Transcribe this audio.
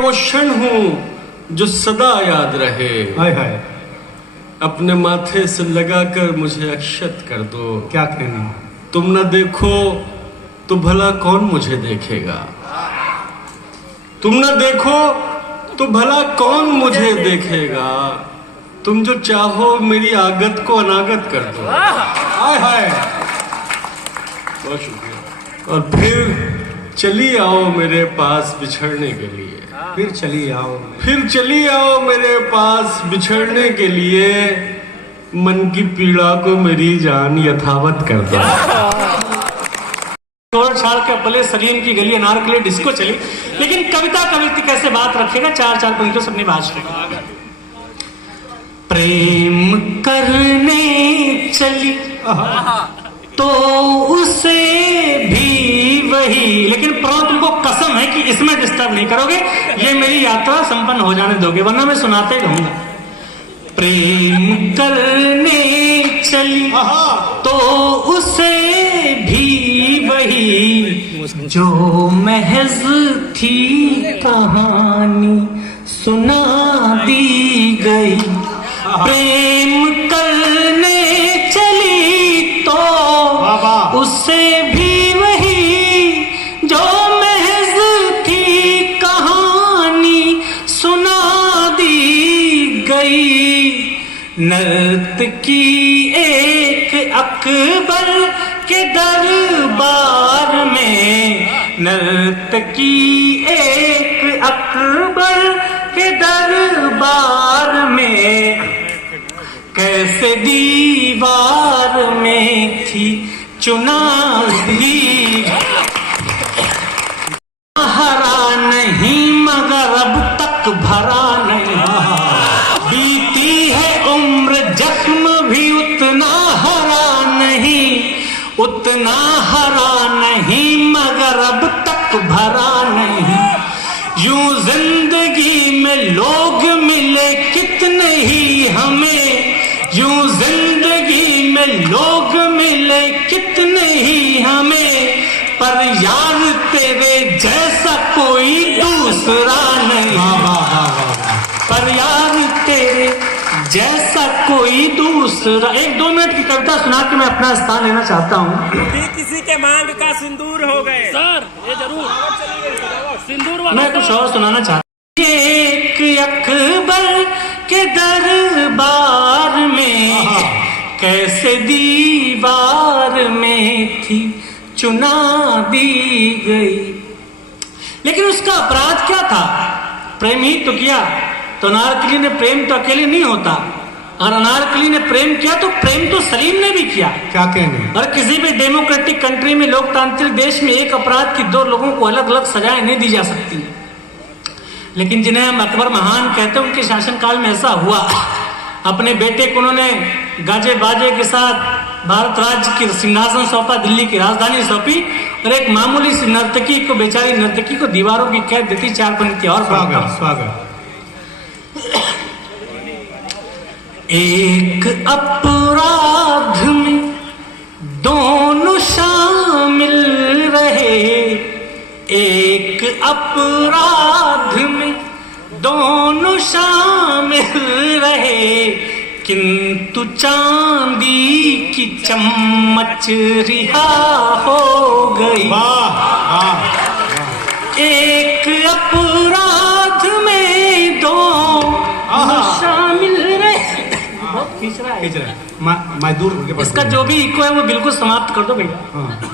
वो क्षण हूँ जो सदा याद रहे। हाय हाय, अपने माथे से लगाकर मुझे अक्षत कर दो। क्या कहने। तुम न देखो तो भला कौन मुझे देखेगा, तुम न देखो तो भला कौन मुझे देखेगा। तुम जो चाहो मेरी आगत को अनागत कर दो। हाय हाय, बहुत शुक्रिया। और फिर चली आओ मेरे पास बिछड़ने के लिए। फिर चली आओ, फिर चली आओ मेरे पास बिछड़ने के लिए। मन की पीड़ा को मेरी जान यथावत कर दो। छोड़ छाड़ के पले सलीम की गली अनार के लिए डिस्को चली, लेकिन कविता कविता कैसे बात रखेगा, चार चार पंक्तियों से अपनी बात रखेगा। प्रेम करने चली तो उसे भी वही, लेकिन प्रणव तुमको कसम है कि इसमें डिस्टर्ब नहीं करोगे, ये मेरी यात्रा संपन्न हो जाने दोगे, वरना मैं सुनाते रहूंगा। प्रेम करने चली तो उसे भी वही, जो महज थी कहानी सुना दी गई। प्रेम करने चली तो उससे भी वही, जो महज थी कहानी सुना दी गई। नर्तकी एक अकबर के दरबार में, नर्तकी एक अकबर के दरबार में, कैसे दीवार में थी चुना दी। हरा नहीं मगर अब तक भरा नहीं, बीती है उम्र जख्म भी उतना हरा नहीं, उतना हरा नहीं मगर अब तक भरा नहीं। यूं जिंदगी में लोग मिले कितने ही हमें, यूं जिंदगी में लोग मिले कितने ही हमें, पर यार तेरे जैसा कोई दूसरा नहीं। पर यार तेरे जैसा कोई दूसरा। एक दो मिनट की कविता सुना के मैं अपना स्थान लेना चाहता हूँ। किसी के मांग का सिंदूर हो गए सर, ये जरूर सिंदूर वाला। मैं कुछ और सुनाना चाहता हूँ। एक अकबर के दरबार में, कैसे दीवार में थी चुना दी गई। लेकिन उसका अपराध क्या था? प्रेम ही तो किया। तो अनारकली ने प्रेम तो अकेले नहीं होता, और अनारकली ने प्रेम किया तो प्रेम तो सलीम ने भी किया। क्या कहने। और किसी भी डेमोक्रेटिक कंट्री में, लोकतांत्रिक देश में, एक अपराध की दो लोगों को अलग अलग सजाएं नहीं दी जा सकती। लेकिन जिन्हें हम अकबर महान कहते हैं, उनके शासनकाल में ऐसा हुआ। अपने बेटे को उन्होंने गाजे बाजे के साथ भारत राज्य की सिंहासन सौंपा, दिल्ली की राजधानी सौंपी, और एक मामूली सी नर्तकी को, बेचारी नर्तकी को दीवारों की कैद देती। चार पंक्ति और स्वागत स्वागत। एक अपराध में दोनों शामिल रहे, एक अपराध में दोनों शामिल रहे, किंतु चांदी की चम्मच रिहा हो गई। एक अपराध में दो शामिल रहे। बहुत खींच रहा है, मैं दूर इसका जो भी इको है वो बिल्कुल समाप्त कर दो भैया।